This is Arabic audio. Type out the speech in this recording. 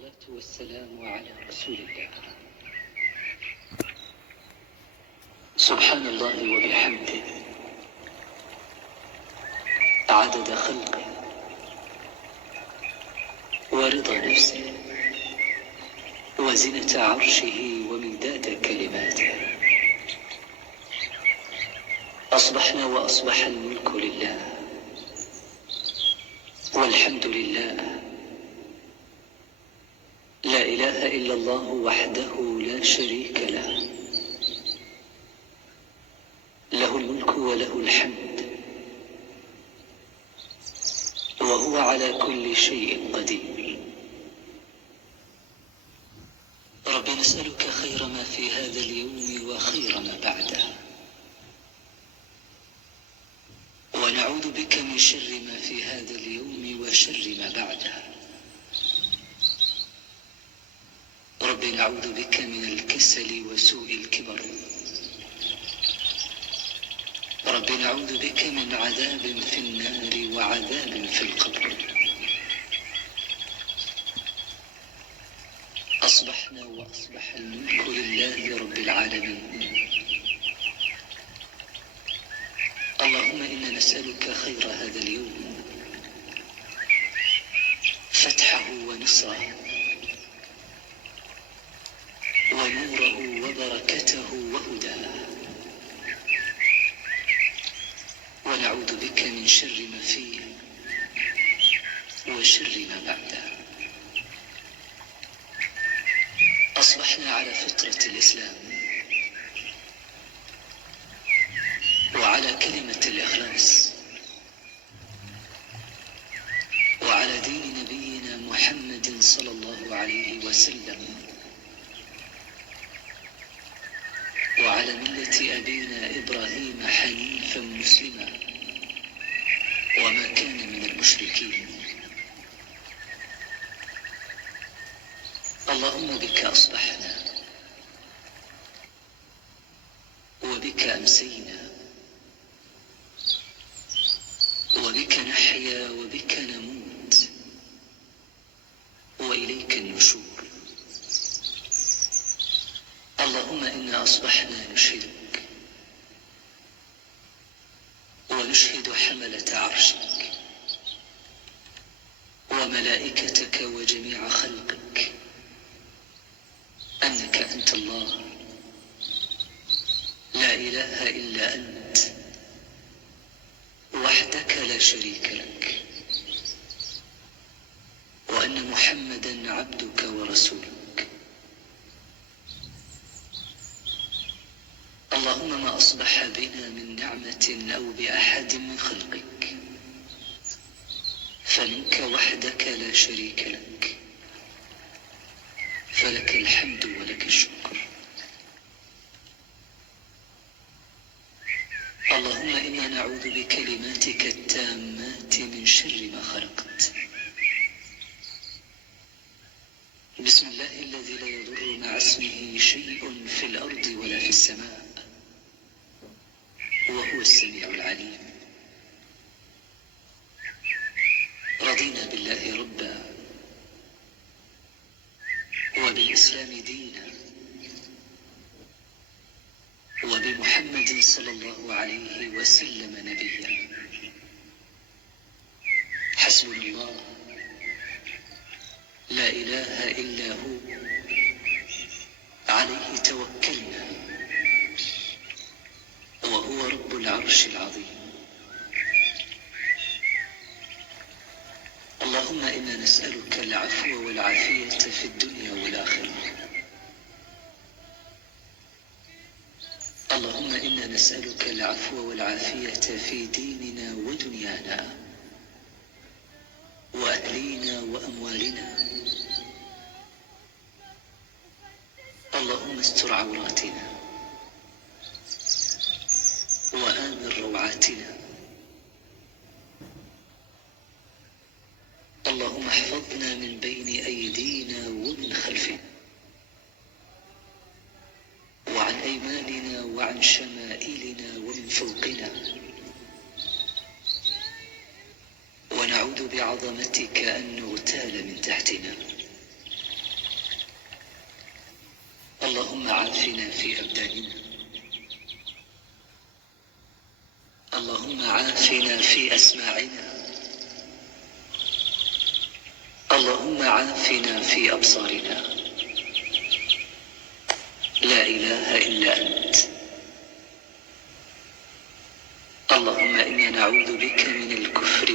والصلاة والسلام على رسول الله. سبحان الله وبحمده عدد خلقه ورضا نفسه وزنة عرشه ومداد كلماته. أصبحنا وأصبح الملك لله والحمد لله، لا إله إلا الله وحده لا شريك له، له الملك وله الحمد وهو على كل شيء قدير. رب نسألك خير ما في هذا اليوم وخير ما بعده، ونعوذ بك من شر ما في هذا اليوم وشر ما بعده. رب نعوذ بك من الكسل وسوء الكبر. رب نعوذ بك من عذاب في النار وعذاب في القبر. أصبحنا وأصبح الملك لله رب العالمين. اللهم إنا نسألك خير هذا اليوم، فتحه ونصره ونوره وبركته وهداه، ونعوذ بك من شر ما فيه وشر ما بعده. أصبحنا على فطرة الإسلام وعلى كلمة الإخلاص وعلى دين نبينا محمد صلى الله عليه وسلم وعلى ملة أبينا إبراهيم حنيفا مسلما وما كان من المشركين. اللهم بك أصبحنا وبك أمسينا وبك نحيا وبك نموت وإليك النشور. اللهم إنا أصبحنا نشهدك ونشهد حملة عرشك وملائكتك وجميع خلقك أنك أنت الله، لا إله إلا أنت وحدك لا شريك لك، وأن محمدا عبدك ورسولك. اللهم ما أصبح بنا من نعمة أو بأحد من خلقك فمنك وحدك لا شريك لك، فلك الحمد ولك الشكر. اللهم إنا نعوذ بكلماتك التامات من شر ما خلقت. بسم الله الذي لا يضر مع اسمه شيء في الأرض ولا في السماء وهو السميع العليم. رضينا بالله ربا وبالإسلام دينا وبمحمد صلى الله عليه وسلم نبيا. حسبنا الله لا إله إلا هو، عليه توكلنا وهو رب العرش العظيم. اللهم إنا نسألك العفو والعافية في الدنيا والآخرة. اللهم إنا نسألك العفو والعافية في ديننا ودنيانا وأهلينا وأموالنا. اللهم استر عوراتنا وآمن روعاتنا. اللهم احفظنا من بين أيدينا ومن خلفنا وعن أيماننا وعن شمائلنا ومن فوقنا، ونعوذ بعظمتك أن نغتال من تحتنا. عافنا في أبداننا. اللهم عافنا في أسماعنا. اللهم عافنا في أبصارنا. لا إله إلا أنت. اللهم إنا نعوذ بك من الكفر